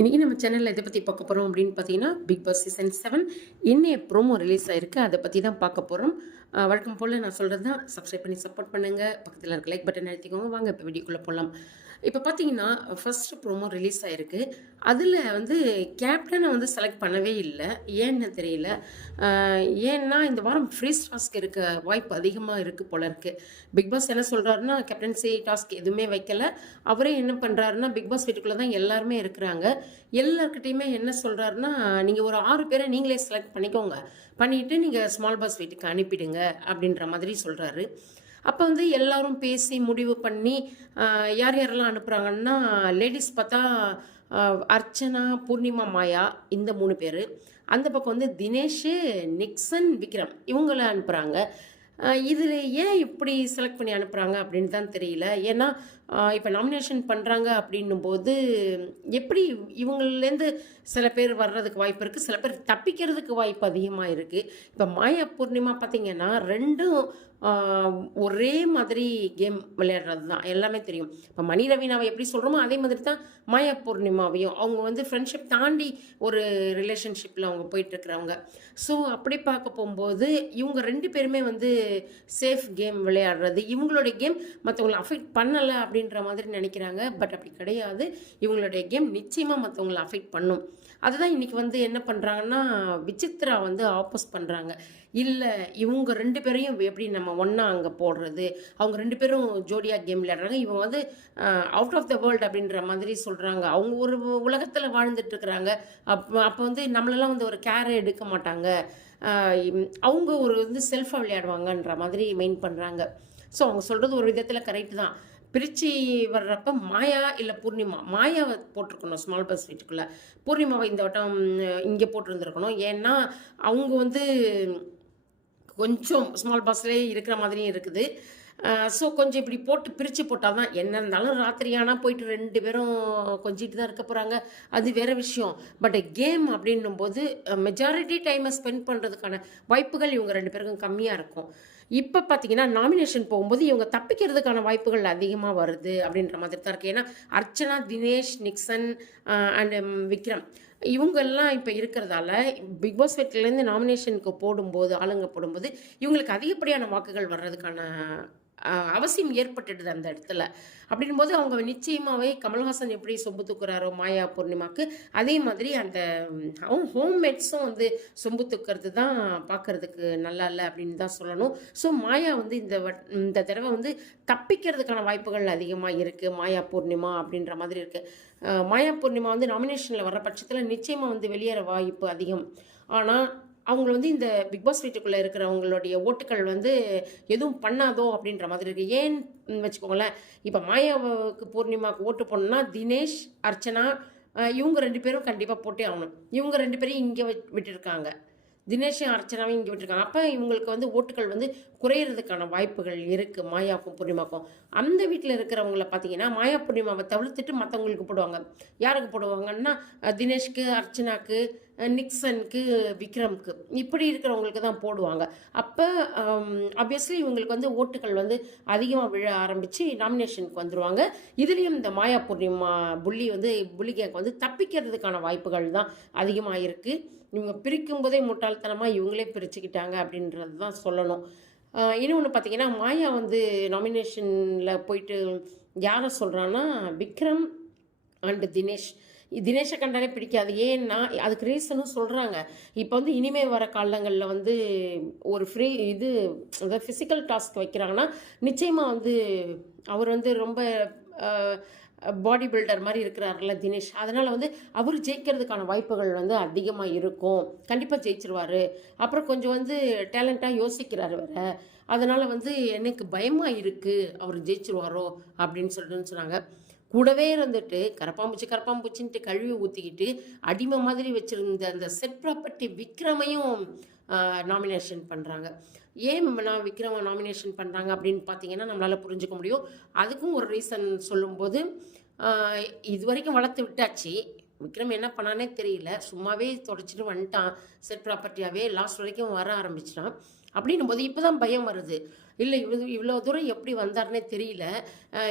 இன்றைக்கி நம்ம சேனலில் எதை பற்றி பார்க்க போகிறோம் அப்படின்னு பார்த்தீங்கன்னா பிக் பாஸ் சீசன் செவன் இன்னைய ப்ரோமோ ரிலீஸ் ஆயிருக்கு. அதை பற்றி தான் பார்க்க போகிறோம் வழக்கம் போல் நான் சொல்கிறது தான் சப்ஸ்கிரைப் பண்ணி சப்போர்ட் பண்ணுங்கள் பக்கத்தில் இருக்க லைக் பட்டன் அழுத்திக்கோங்க. வாங்க இப்போ வீடியோக்குள்ளே போகலாம் இப்போ பார்த்தீங்கன்னா ஃபர்ஸ்ட் ப்ரோமோ ரிலீஸ் ஆயிருக்கு. அதில் வந்து கேப்டனை வந்து செலக்ட் பண்ணவே இல்லை. ஏன்னு தெரியல. ஏன்னா இந்த வாரம் ஃப்ரீ டாஸ்க் இருக்க வாய்ப்பு அதிகமாக இருக்குது போல இருக்குது பிக் பாஸ் என்ன சொல்கிறாருன்னா கேப்டன்சி டாஸ்க் எதுவுமே வைக்கல. அவரே என்ன பண்ணுறாருன்னா பிக் பாஸ் வீட்டுக்குள்ளே தான் எல்லாருமே இருக்கிறாங்க. எல்லாருக்கிட்டையுமே என்ன சொல்கிறாருன்னா நீங்கள் ஒரு ஆறு பேரை நீங்களே செலக்ட் பண்ணிக்கோங்க. பண்ணிவிட்டு நீங்கள் ஸ்மால் பாஸ் வீட்டுக்கு அனுப்பிடுங்க. அப்படின்ற மாதிரி சொல்கிறாரு அப்போ வந்து எல்லாரும் பேசி முடிவு பண்ணி யார் யாரெல்லாம் அனுப்புகிறாங்கன்னா லேடிஸ் பார்த்தா அர்ச்சனா பூர்ணிமா மாயா இந்த மூணு பேர். அந்த பக்கம் வந்து தினேஷ் நிக்சன் விக்ரம் இவங்கள அனுப்புகிறாங்க இதில் ஏன் இப்படி செலக்ட் பண்ணி அனுப்புகிறாங்க அப்படின்னு தான் தெரியல. ஏன்னா இப்போ நாமினேஷன் பண்ணுறாங்க அப்படின்னும் போது எப்படி இவங்கள்லேருந்து சில பேர் வர்றதுக்கு வாய்ப்பு இருக்குது சில பேர் தப்பிக்கிறதுக்கு வாய்ப்பு அதிகமாக இருக்குது இப்போ மாயா பூர்ணிமா பார்த்திங்கன்னா ரெண்டும் ஒரே மாதிரி கேம் விளையாடுறது தான் எல்லாமே தெரியும். இப்போ மணி ரவீனாவை எப்படி சொல்கிறோமோ அதே மாதிரி தான் மாயா பூர்ணிமாவையும். அவங்க வந்து ஃப்ரெண்ட்ஷிப் தாண்டி ஒரு ரிலேஷன்ஷிப்பில் அவங்க போயிட்டுருக்குறவங்க. ஸோ அப்படி பார்க்க போகும்போது இவங்க ரெண்டு பேருமே வந்து சேஃப் கேம் விளையாடுறது. இவங்களுடைய கேம் மற்றவங்களை அஃபெக்ட் பண்ணலை அப்படின்ற மாதிரி நினைக்கிறாங்க. பட் அப்படி கிடையாது. இவங்களுடைய கேம் நிச்சயமாக மற்றவங்களை அஃபெக்ட் பண்ணும். அதுதான் இன்றைக்கி வந்து என்ன பண்ணுறாங்கன்னா விசித்ரா வந்து ஆப்போஸ் பண்ணுறாங்க இல்லை இவங்க ரெண்டு பேரையும் எப்படி நம்ம ஒன்றா அங்கே போடுறது? அவங்க ரெண்டு பேரும் ஜோடியாக கேம் விளையாடுறாங்க. இவங்க வந்து அவுட் ஆஃப் த வேர்ல்டு அப்படின்ற மாதிரி சொல்கிறாங்க அவங்க ஒரு உலகத்தில் வாழ்ந்துட்டு இருக்கிறாங்க. அப்போ அப்போ வந்து நம்மளெல்லாம் வந்து ஒரு கேரை எடுக்க மாட்டாங்க. அவங்க ஒரு வந்து செல்ஃபாக விளையாடுவாங்கன்ற மாதிரி மெயின் பண்ணுறாங்க ஸோ அவங்க சொல்கிறது ஒரு விதத்தில் கரெக்ட் தான். பிரித்து வர்றப்ப மாயா இல்லை பூர்ணிமா மாயாவை போட்டிருக்கணும் ஸ்மால் பஸ் வீட்டுக்குள்ளே. பூர்ணிமாவை இந்த வட்டம் இங்கே போட்டிருந்துருக்கணும். ஏன்னா அவங்க வந்து கொஞ்சம் ஸ்மால் பாக்ஸ்லேயே இருக்கிற மாதிரியும் இருக்குது. ஸோ கொஞ்சம் இப்படி போட்டு பிரித்து போட்டால் தான் என்ன இருந்தாலும் ராத்திரி ஆனால் போயிட்டு ரெண்டு பேரும் கொஞ்சிட்டு தான் இருக்க போகிறாங்க அது வேற விஷயம். பட் கேம் அப்படின்னும் போது மெஜாரிட்டி டைமை ஸ்பெண்ட் பண்ணுறதுக்கான வாய்ப்புகள் இவங்க ரெண்டு பேருக்கும் கம்மியாக இருக்கும். இப்போ பார்த்தீங்கன்னா நாமினேஷன் போகும்போது இவங்க தப்பிக்கிறதுக்கான வாய்ப்புகள் அதிகமாக வருது அப்படின்ற மாதிரி தான் இருக்குது ஏன்னா அர்ச்சனா தினேஷ் நிக்சன் அண்ட் விக்ரம். இவங்கெல்லாம் இப்போ இருக்கிறதால பிக் பாஸ் வீட்டிலேருந்து நாமினேஷனுக்கு போடும்போது ஆளுங்க போடும்போது இவங்களுக்கு அதிகப்படியான வாக்குகள் வர்றதுக்கான அவசியம் ஏற்பட்டுடுது அந்த இடத்துல. அப்படின்போது போது அவங்க நிச்சயமாகவே கமல்ஹாசன் எப்படி சொம்பு தூக்குறாரோ மாயா பூர்ணிமாக்கு அதே மாதிரி அந்த அவங்க ஹோம்மேட்ஸும் வந்து சொம்பு தூக்கிறது தான் பார்க்கறதுக்கு நல்லா இல்லை அப்படின்னு தான் சொல்லணும். ஸோ மாயா வந்து இந்த இந்த தடவை வந்து தப்பிக்கிறதுக்கான வாய்ப்புகள் அதிகமாக இருக்குது மாயா பூர்ணிமா அப்படின்ற மாதிரி இருக்குது மாயா பூர்ணிமா வந்து நாமினேஷனில் வர பட்சத்தில் நிச்சயமாக வந்து வெளியேற வாய்ப்பு அதிகம். ஆனால் அவங்க வந்து இந்த பிக் பாஸ் வீட்டுக்குள்ளே இருக்கிறவங்களுடைய ஓட்டுகள் வந்து எதுவும் பண்ணாதோ அப்படின்ற மாதிரி இருக்குது ஏன் வச்சுக்கோங்களேன். இப்போ மாயாவுக்கு பூர்ணிமாவுக்கு ஓட்டு போடணும்னா தினேஷ் அர்ச்சனா இவங்க ரெண்டு பேரும் கண்டிப்பாக போட்டே ஆகணும். இவங்க ரெண்டு பேரையும் இங்கே விட்டுருக்காங்க. தினேஷும் அர்ச்சனாவையும் இங்கே விட்டுருக்காங்க. அப்போ இவங்களுக்கு வந்து ஓட்டுகள் வந்து குறையிறதுக்கான வாய்ப்புகள் இருக்குது மாயாவுக்கும் பூர்ணிமாக்கும் அந்த வீட்டில் இருக்கிறவங்கள பார்த்தீங்கன்னா மாயா பூர்ணிமாவை தவிர்த்துட்டு மற்றவங்களுக்கு போடுவாங்க. யாருக்கு போடுவாங்கன்னா தினேஷ்க்கு அர்ச்சனாக்கு நிக்சனுக்கு விக்ரம்க்கு. இப்படி இருக்கிறவங்களுக்கு தான் போடுவாங்க. அப்போ ஆப்வியஸ்லி இவங்களுக்கு வந்து ஓட்டுகள் வந்து அதிகமாக விழ ஆரம்பித்து நாமினேஷனுக்கு வந்துடுவாங்க இதுலேயும் இந்த மாயா பூர்ணிமா புள்ளி வந்து புள்ளி வந்து தப்பிக்கிறதுக்கான வாய்ப்புகள் தான் அதிகமாக இருக்குது இவங்க பிரிக்கும் போதே முட்டாள்தனமாக இவங்களே பிரிச்சுக்கிட்டாங்க அப்படின்றது தான் சொல்லணும். இன்னொன்று பார்த்தீங்கன்னா மாயா வந்து நாமினேஷனில் போயிட்டு யாரை சொல்கிறான்னா விக்ரம் அண்டு தினேஷ். தினேஷை கண்டாலே பிடிக்காது. ஏன்னா அதுக்கு ரீசனும் சொல்கிறாங்க இப்போ வந்து இனிமே வர காலங்களில் வந்து ஒரு ஃப்ரீ இது அதாவது ஃபிசிக்கல் டாஸ்க் வைக்கிறாங்கன்னா நிச்சயமாக வந்து அவர் வந்து ரொம்ப பாடி பில்டர் மாதிரி இருக்கிறாருல தினேஷ். அதனால் வந்து அவர் ஜெயிக்கிறதுக்கான வாய்ப்புகள் வந்து அதிகமாக இருக்கும். கண்டிப்பாக ஜெயிச்சிருவாரு. அப்புறம் கொஞ்சம் வந்து டேலண்ட்டாக யோசிக்கிறாரு வேற. அதனால் வந்து எனக்கு பயமாக இருக்குது அவர் ஜெயிச்சிருவாரோ அப்படின்னு சொல்லிட்டு சொன்னாங்க. கூடவே இருந்துட்டு கரப்பாம்பூச்சி கரப்பாம்பூச்சின்ட்டு கழுவி ஊற்றிக்கிட்டு அடிமை மாதிரி வச்சுருந்த அந்த செட் ப்ராப்பர்ட்டி விக்ரமையும் நாமினேஷன் பண்ணுறாங்க ஏன் நான் விக்ரம நாமினேஷன் பண்ணுறாங்க அப்படின்னு பார்த்தீங்கன்னா நம்மளால் புரிஞ்சுக்க முடியும். அதுக்கும் ஒரு ரீசன் சொல்லும்போது இது வரைக்கும் வளர்த்து விட்டாச்சு. விக்ரம் என்ன பண்ணானே தெரியல. சும்மாவே தொடச்சிட்டு வந்துட்டான். செட் ப்ராப்பர்ட்டியாகவே லாஸ்ட் வரைக்கும் வர ஆரம்பிச்சிட்டான். அப்படின்னும் போது இப்போ தான் பயம் வருது. இல்லை இவ்வளோ இவ்வளோ தூரம் எப்படி வந்தாருன்னே தெரியல.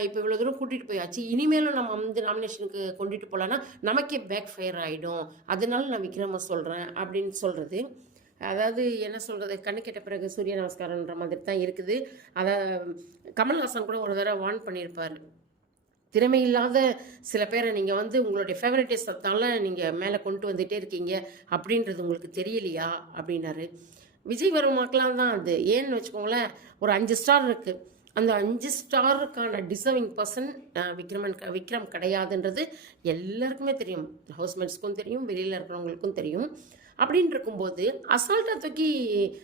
இப்போ இவ்வளோ தூரம் கூட்டிகிட்டு போயாச்சு. இனிமேலும் நம்ம வந்து நாமினேஷனுக்கு கொண்டுட்டு போகலன்னா நமக்கே பேக் ஃபயர் ஆகிடும் அதனால நான் விக்ரம சொல்கிறேன் அப்படின்னு சொல்கிறது அதாவது என்ன சொல்கிறது கண்ணு கெட்ட பிறகு சூரிய நமஸ்காரன்ற மாதிரி தான் இருக்குது. அதை கமல்ஹாசன் கூட ஒரு தடவை வார்ன் பண்ணியிருப்பார். திறமை இல்லாத சில பேரை நீங்கள் வந்து உங்களுடைய ஃபேவரட்டிசத்தால் நீங்கள் மேலே கொண்டு வந்துகிட்டே இருக்கீங்க. அப்படின்றது உங்களுக்கு தெரியலையா? அப்படின்னாரு. விஜய் வருமாக்கெலாம் தான் அது. ஏன்னு வச்சுக்கோங்களேன் ஒரு அஞ்சு ஸ்டார் இருக்குது அந்த அஞ்சு ஸ்டாருக்கான டிசர்விங் பர்சன் விக்ரமன் க- விக்ரம் கிடையாதுன்றது எல்லாருக்குமே தெரியும். ஹவுஸ்மேட்ஸ்க்கும் தெரியும் வெளியில் இருக்கிறவங்களுக்கும் தெரியும். அப்படின்னு இருக்கும்போது அசால்ட்டாக தூக்கி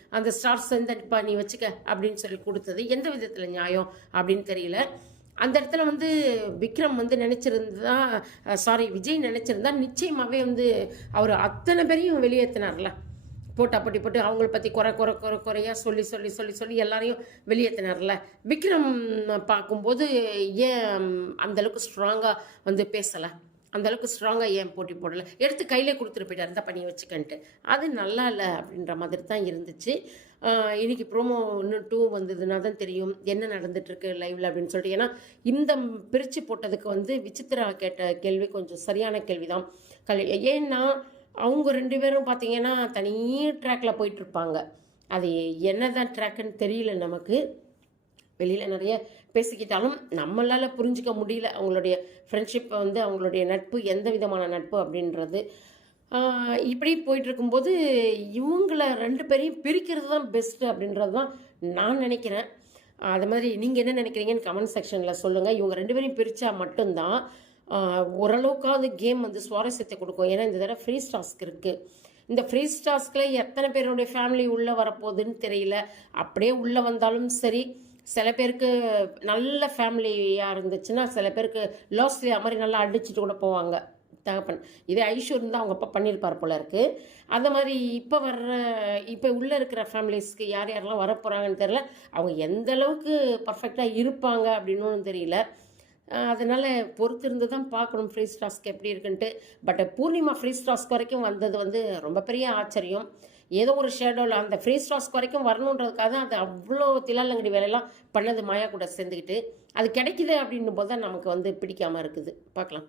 அந்த ஸ்டார்ஸ் இந்த நீ வச்சுக்க அப்படின்னு சொல்லி கொடுத்தது எந்த விதத்தில் நியாயம் அப்படின்னு தெரியல. அந்த இடத்துல வந்து விக்ரம் வந்து நினச்சிருந்தா சாரி விஜய் நினச்சிருந்தா நிச்சயமாகவே வந்து அவர் அத்தனை பேரையும் வெளியேற்றினார்ல போட்டு அப்படி போட்டு அவங்கள பற்றி குறை குறை குறை குறையாக சொல்லி சொல்லி சொல்லி சொல்லி எல்லாரையும் வெளியேற்றினார்ல விக்ரம் பார்க்கும்போது ஏன் அந்த அளவுக்கு ஸ்ட்ராங்காக வந்து பேசலை? அந்த அளவுக்கு ஸ்ட்ராங்காக ஏன் போட்டி போடலை? எடுத்து கையிலே கொடுத்துட்டு போயிட்டார் இந்த பண்ணி வச்சுக்கன்ட்டு. அது நல்லா இல்லை அப்படின்ற மாதிரி தான் இருந்துச்சு. இன்றைக்கி ப்ரோமோ ஒன்று டூ வந்ததுன்னா தான் தெரியும். என்ன நடந்துட்டுருக்கு லைவில் அப்படின்னு சொல்லிட்டு. ஏன்னா இந்த பிரித்து போட்டதுக்கு வந்து விசித்ரா கேட்ட கேள்வி கொஞ்சம் சரியான கேள்வி தான் கல் ஏன்னா அவங்க ரெண்டு பேரும் பார்த்தீங்கன்னா தனி ட்ராக்ல போயிட்டுருப்பாங்க. அது அது என்னதான் ட்ராக்குன்னு தெரியல நமக்கு. வெளியில் நிறைய பேசிக்கிட்டாலும் நம்மளால் புரிஞ்சிக்க முடியல அவங்களுடைய ஃப்ரெண்ட்ஷிப்பை வந்து அவங்களுடைய நட்பு எந்த விதமான நட்பு அப்படின்றது. இப்படி போயிட்டுருக்கும்போது இவங்கள ரெண்டு பேரையும் பிரிக்கிறது தான் பெஸ்ட்டு அப்படின்றது தான் நான் நினைக்கிறேன். அது மாதிரி நீங்கள் என்ன நினைக்கிறீங்கன்னு கமெண்ட் செக்ஷனில் சொல்லுங்கள் இவங்க ரெண்டு பேரையும் பிரித்தா மட்டும்தான் ஓரளவுக்காவது கேம் வந்து சுவாரஸ்யத்தை கொடுக்கும். ஏன்னா இந்த தடவை ஃப்ரீ டாஸ்க் இருக்குது இந்த ஃப்ரீ டாஸ்கில் எத்தனை பேருடைய ஃபேமிலி உள்ளே வரப்போகுதுன்னு தெரியல. அப்படியே உள்ளே வந்தாலும் சரி சில பேருக்கு நல்ல ஃபேமிலியாக இருந்துச்சுன்னா சில பேருக்கு லாஸ் மாதிரி நல்லா அடிச்சுட்டு கூட போவாங்க. தகப்பன். இதே ஐஸ்வர்யம் தான் அவங்க அப்பா பண்ணியிருப்பார் போல இருக்குது அந்த மாதிரி இப்போ வர்ற இப்போ உள்ளே இருக்கிற ஃபேமிலிஸ்க்கு யார் யாரெல்லாம் வரப்போகிறாங்கன்னு தெரில அவங்க எந்த அளவுக்கு பர்ஃபெக்டாக இருப்பாங்க அப்படின்னு தெரியல. அதனால் பொறுத்திருந்து தான் பார்க்கணும் ஃப்ரீ ஸ்டாஸ்க்கு எப்படி இருக்குன்ட்டு. பட் பூர்ணிமா ஃப்ரீ ஸ்டாஸ்க் வரைக்கும் வந்தது வந்து ரொம்ப பெரிய ஆச்சரியம். ஏதோ ஒரு ஷேடோவில் அந்த ஃப்ரீ ஸ்டாஸ்க் வரைக்கும் வரணுன்றதுக்காக தான் அது அவ்வளோ தில்லாலங்கடி வேலையெல்லாம் பண்ணது மாயா கூட சேர்ந்துக்கிட்டு. அது கிடைக்குது அப்படின்னும் போது தான் நமக்கு வந்து பிடிக்காமல் இருக்குது. பார்க்கலாம்.